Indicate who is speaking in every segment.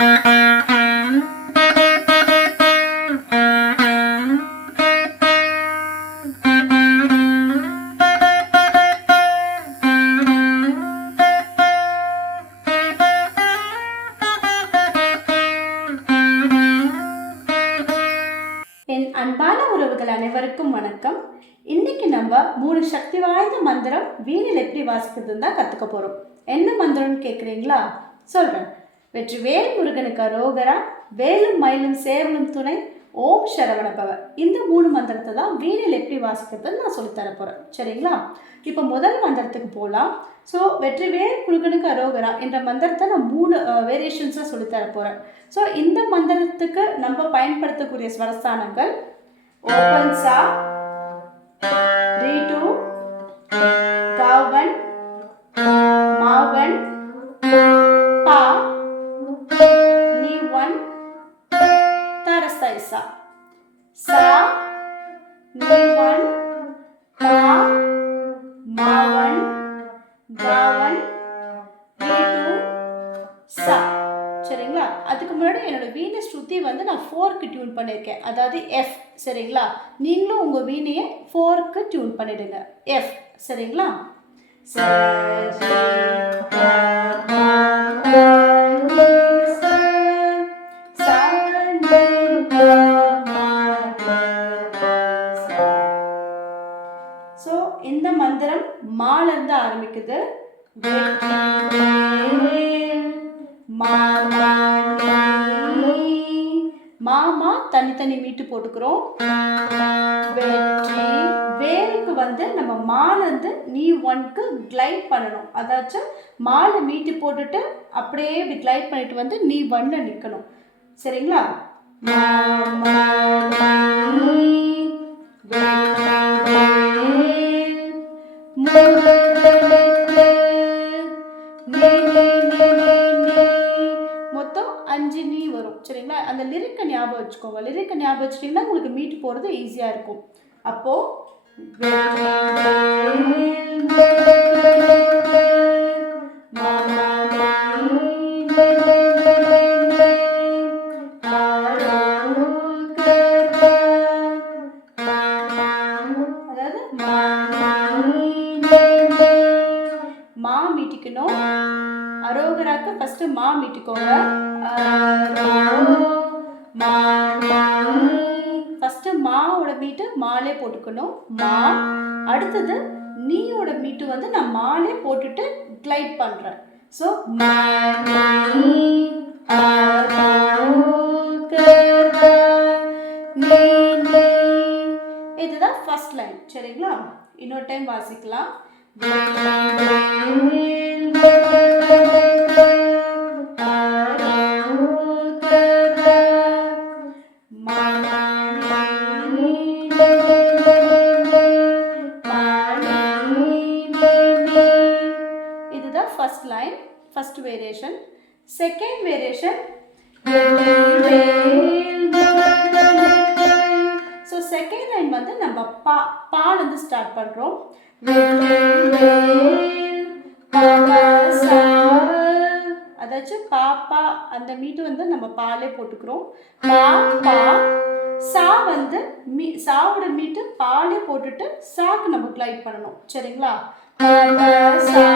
Speaker 1: என் அன்பான உறவுகள் அனைவருக்கும் வணக்கம். இன்னைக்கு நம்ம மூணு சக்தி வாய்ந்த மந்திரம் வீணில் எப்படி வாசிக்கிறதுன்னு தான் கற்றுக்க போகிறோம் என்ன மந்திரம்னு கேட்குறீங்களா சொல்கிறேன் வெற்றி வேல் முருகனுக்கு அரோகரா வேலும் மயிலும் சேவலும் துணை ஓம் சரவணபவ. இந்த மூணு மந்திரத்தை தான் வீணில் எப்படி வாசிக்கிறதுன்னு நான் சொல்லித் தர போகிறேன் சரிங்களா? இப்போ முதல் மந்திரத்துக்கு போகலாம் ஸோ வெற்றிவேல் முருகனுக்கு அரோகரா என்ற மந்திரத்தை நான் மூணு வேரியேஷன்ஸாக சொல்லித்தர போகிறேன் ஸோ இந்த மந்திரத்துக்கு நம்ம பயன்படுத்தக்கூடிய ஸ்வரஸ்தானங்கள் ஓபன் சா ரீ டூ சா சரிங்களா? அதுக்கு முன்னாடி என்னோட வீணை ஸ்ருதி வந்து நான் ஃபோர்க்கு டியூன் பண்ணியிருக்கேன். அதாவது எஃப் சரிங்களா? நீங்களும் உங்கள் வீணையை ஃபோர்க்கு டியூன் பண்ணிடுங்க. எஃப் சரிங்களா? சரி, தனித்தனி போட்டுக்கிறோம் வெற்றி வேலுக்கு வந்து நம்ம மால நீ ஒன்க்கு கிளைட் பண்ணணும் அதாச்சும் மாலை மீட்டு போட்டுட்டு அப்படியே இப்படி கிளைட் பண்ணிட்டு வந்து நீ ஒன்ல நிற்கணும் சரிங்களா வெற்றி ஞாபகம் வச்சுக்கோங்க. லிரிக்கை ஞாபகம் வச்சுட்டிங்கன்னா உங்களுக்கு மீட்டு போகிறது ஈஸியாக இருக்கும். அப்போ மா மீட்டிக்கணும். அரோகராக்கு ஃபஸ்ட்டு மா மீட்டுக்கோங்க. கொடுக்கணும். மா அடுத்தது நீயோட மீட்டு வந்து நான் மாலே போட்டுட்டு கிளைட் பண்றேன். ஸோ இதுதான் ஃபர்ஸ்ட் லைன் சரிங்களா? இன்னொரு டைம் வாசிக்கலாம். Second variation. So second line வந்து நம்ம பா பாலேருந்து ஸ்டார்ட் பண்ணுறோம் அதாச்சும் பாப்பா அந்த மீட்டு வந்து நம்ம பாலே போட்டுக்கிறோம். பா பா சா வந்து மீ சாவோட மீட்டு பாலே போட்டுட்டு சாக்கு நம்ம கிளைட் பண்ணணும். சரிங்களா? சா,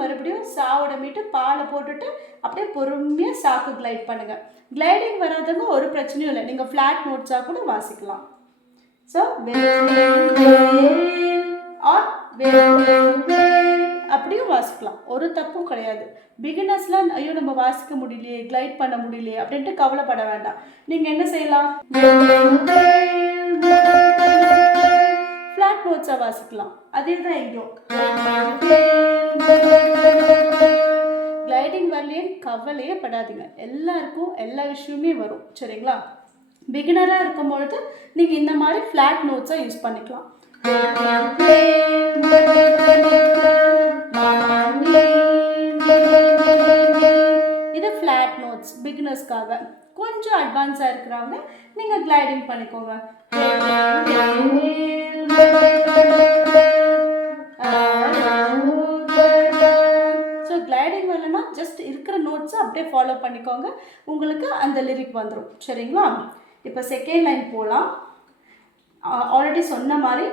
Speaker 1: மறுபடியும் சாவோட மீட்டு பாலை போட்டுட்டு அப்படியே பொறுமையாக சாக்கு கிளைட் பண்ணுங்க. கிளைடிங் வராதவங்க ஒரு பிரச்சனையும் இல்லை. நீங்கள் ஃப்ளாட் நோட்ஸாக கூட வாசிக்கலாம். ஸோ ஆர் அப்படியும் வாசிக்கலாம். ஒரு தப்பும் கிடையாது. பிகினர்ஸ்லாம் ஐயோ நம்ம வாசிக்க முடியலையே கிளைட் பண்ண முடியலையே அப்படின்ட்டு கவலைப்பட வேண்டாம். நீங்கள் என்ன செய்யலாம்? ஃப்ளாட் நோட்ஸாக வாசிக்கலாம். அதே தான் இங்கேயும் கிளைடிங் வரலையே கவலையே படாதீங்க. எல்லாருக்கும் எல்லா விஷயமே வரும். சரிங்களா? பிகினராக இருக்கும் பொழுது நீங்கள் இந்த மாதிரி ஃப்ளாட் நோட்ஸை யூஸ் பண்ணிக்கலாம். இது ஃப்ளாட் நோட்ஸ் பிகினர்ஸ்க்காக கொஞ்சம் அட்வான்ஸாக இருக்கிறவங்க நீங்கள் கிளைடிங் பண்ணிக்கோங்க. ஸோ கிளைடிங் வரலன்னா ஜஸ்ட் இருக்கிற நோட்ஸை அப்படியே ஃபாலோ பண்ணிக்கோங்க. உங்களுக்கு அந்த லிரிக் வந்துடும் சரிங்களா? இப்போ செகண்ட் லைன் போகலாம் ஆல்ரெடி சொன்ன மாதிரி.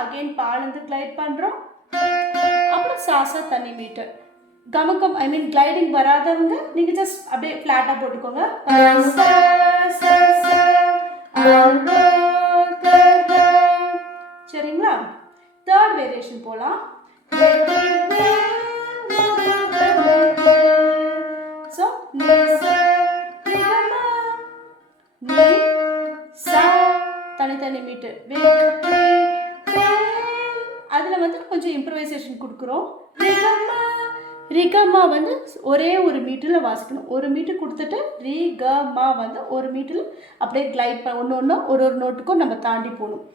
Speaker 1: அகெயின் அகைன் பாலேருந்து கிளைட் பண்ணுறோம் அப்புறம் சாசா தண்ணி மீட்டர் கமக்கம் ஐ மீன் கிளைடிங் வராதவங்க நீங்கள் ஜஸ்ட் அப்படியே ஃப்ளாட்டாக போட்டுக்கோங்க. சரிங்களா? தேர்ட் வேரியேஷன் போகலாம் ஸோ தனித்தனி மீட்டு கொடுக்குறோம். ரிகம்மா. ரிகம்மா வந்து ஒரே ஒரு மீட்டரில் வாசிக்கணும். ஒரு மீட்டர் கொடுத்துட்டு ரிகமா வந்து ஒரு மீட்டரில் அப்படியே கிளைட் பண்ண ஒன்று ஒன்று ஒரு ஒரு நோட்டுக்கும் நம்ம தாண்டி போகணும்.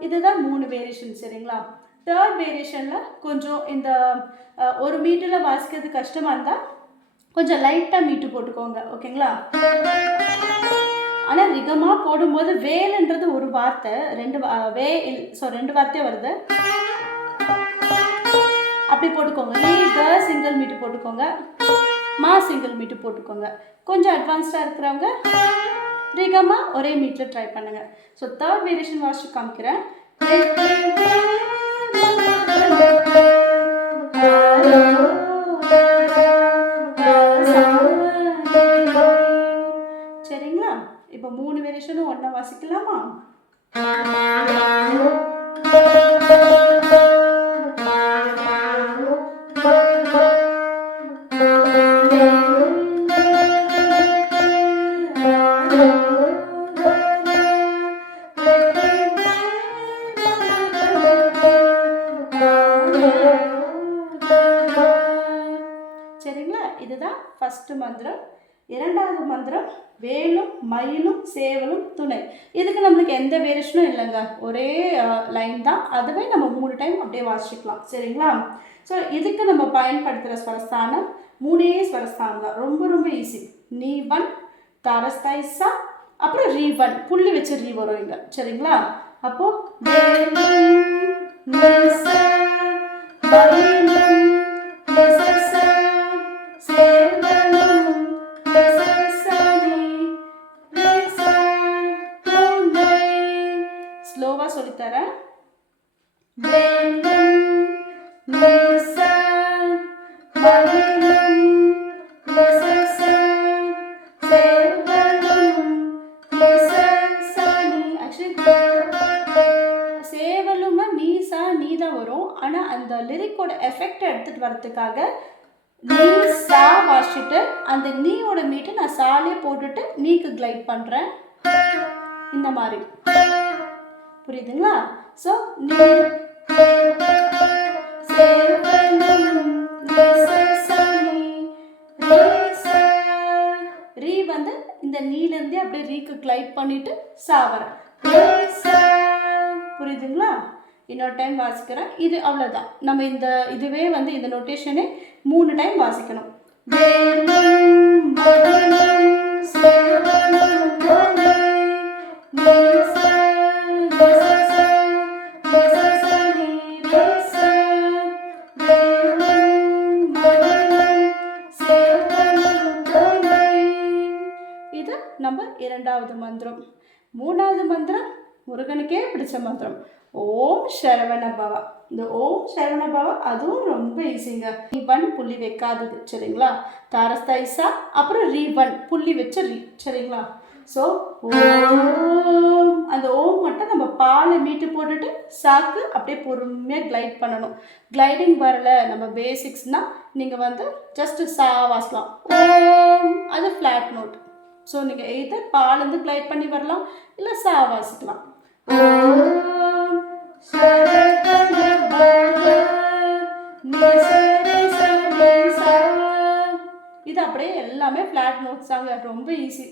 Speaker 1: இதுதான் மூணு வேரியேஷன் சரிங்களா? தேர்ட் வேரியேஷனில் கொஞ்சம் இந்த ஒரு மீட்டரில் வாசிக்கிறது கஷ்டமாக இருந்தால் கொஞ்சம் லைட்டாக மீட்டு போட்டுக்கோங்க ஓகேங்களா? ஆனால் ரிகமாக போடும்போது வேலுன்றது ஒரு வார்த்தை ரெண்டு வா- வே இல் ஸோ ரெண்டு வார்த்தையே வருது. அப்படி போட்டுக்கோங்க. நீ சிங்கிள் மீட்டு போட்டுக்கோங்க. மா சிங்கிள் மீட்டு போட்டுக்கோங்க. கொஞ்சம் அட்வான்ஸ்டாக இருக்கிறவங்க ரிகமாக ஒரே மீட்டில் ட்ரை பண்ணுங்கள் ஸோ தேர்ட் வேரியேஷன் வாசிச்சு காமிக்கிறேன். மூணு ஒன்றா வாசிக்கலாமா? சரிங்களா? இதுதான் ஃபஸ்ட்டு மந்திரம். இரண்டாவது மந்திரம் வேலும் மயிலும் சேவலும் துணை. இதுக்கு நம்மளுக்கு எந்த வேரியேஷனும் இல்லைங்க. ஒரே லைன் தான். அதுவே நம்ம மூணு டைம் அப்படியே வாசிக்கலாம் சரிங்களா? ஸோ இதுக்கு நம்ம பயன்படுத்துகிற ஸ்வரஸ்தானம் மூணே ஸ்வரஸ்தானம் தான். ரொம்ப ரொம்ப ஈஸி நீ ஒன் தாரஸ்தாய்ஸா அப்புறம் ரீ புள்ளி வச்சு ரீ வரும் இங்கே. சரிங்களா? அப்போது தரேன் நீ சா நீ தான் வரும். ஆனால் அந்த லிரிக்கோட எஃபெக்ட் எடுத்துகிட்டு வரதுக்காக நீ சா வாசிச்சுட்டு அந்த நீயோட மீட்டை நான் சாலே போட்டுட்டு நீக்கு கிளைட் பண்ணுறேன் இந்த மாதிரி. புரியுதுங்களா? ஸோ நீ சேவலும் ரீ வந்து இந்த நீலேருந்தே அப்படியே ரீக்கு கிளைட் பண்ணிட்டு சாவரேன் புரியுதுங்களா? இன்னொரு டைம் வாசிக்கிறேன். இது அவ்வளோதான் நம்ம இந்த இதுவே வந்து இந்த நொட்டேஷனே மூணு டைம் வாசிக்கணும். இது நம்ம இரண்டாவது மந்திரம். மூணாவது மந்திரம் முருகனுக்கே பிடிச்ச மந்திரம். ஓம் சரவண பவா இந்த ஓம் சரவண பவா அதுவும் ரொம்ப ஈஸிங்க ரீபன் புள்ளி வைக்காதது சரிங்களா? தாரஸ்தாயிசா அப்புறம் ரீபன் புள்ளி வச்ச ரீ சரிங்களா? ஸோ ஓம். அந்த ஓம் மட்டும் நம்ம பாலை மீட்டு போட்டுட்டு சாக்கு அப்படியே பொறுமையாக கிளைட் பண்ணணும். கிளைடிங் வரல நம்ம பேசிக்ஸ்னால் நீங்கள் வந்து ஜஸ்ட்டு சா வாசலாம். ஓம். அது ஃப்ளாட் நோட் ஸோ நீங்கள் எய்தர் பால் வந்து கிளைட் பண்ணி வரலாம். இல்லை சா வாசிக்கலாம். இது அப்படியே எல்லாமே ஃப்ளாட் நோட்ஸ் தாங்க. ரொம்ப ஈஸி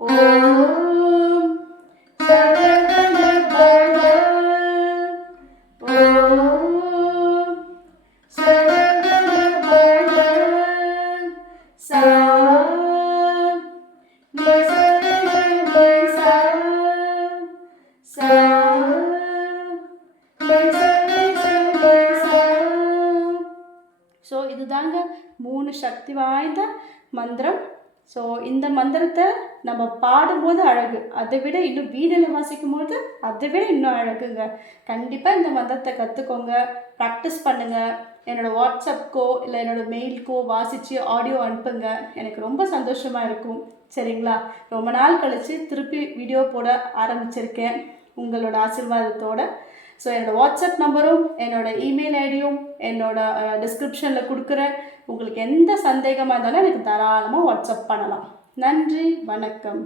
Speaker 1: ஓம். இதுதாங்க மூணு சக்தி வாய்ந்த மந்திரம். ஸோ இந்த மந்திரத்தை நம்ம பாடும்போது அழகு. அதை விட இன்னும் வீடில் வாசிக்கும் போது அதை விட இன்னும் அழகுங்க. கண்டிப்பாக இந்த மந்திரத்தை கற்றுக்கோங்க ப்ராக்டிஸ் பண்ணுங்கள் என்னோடய வாட்ஸ்அப்க்கோ இல்லை என்னோடய மெயிலுக்கோ வாசித்து ஆடியோ அனுப்புங்க. எனக்கு ரொம்ப சந்தோஷமாக இருக்கும். சரிங்களா? ரொம்ப நாள் கழித்து திருப்பி வீடியோ போட ஆரம்பிச்சிருக்கேன். உங்களோட ஆசீர்வாதத்தோட ஸோ என்னோடய வாட்ஸ்அப் நம்பரும் என்னோடய இமெயில் ஐடியும் என்னோட டிஸ்கிரிப்ஷனில் கொடுக்குறேன் உங்களுக்கு எந்த சந்தேகமாக இருந்தாலும் எனக்கு தாராளமாக வாட்ஸ்அப் பண்ணலாம். நன்றி வணக்கம்.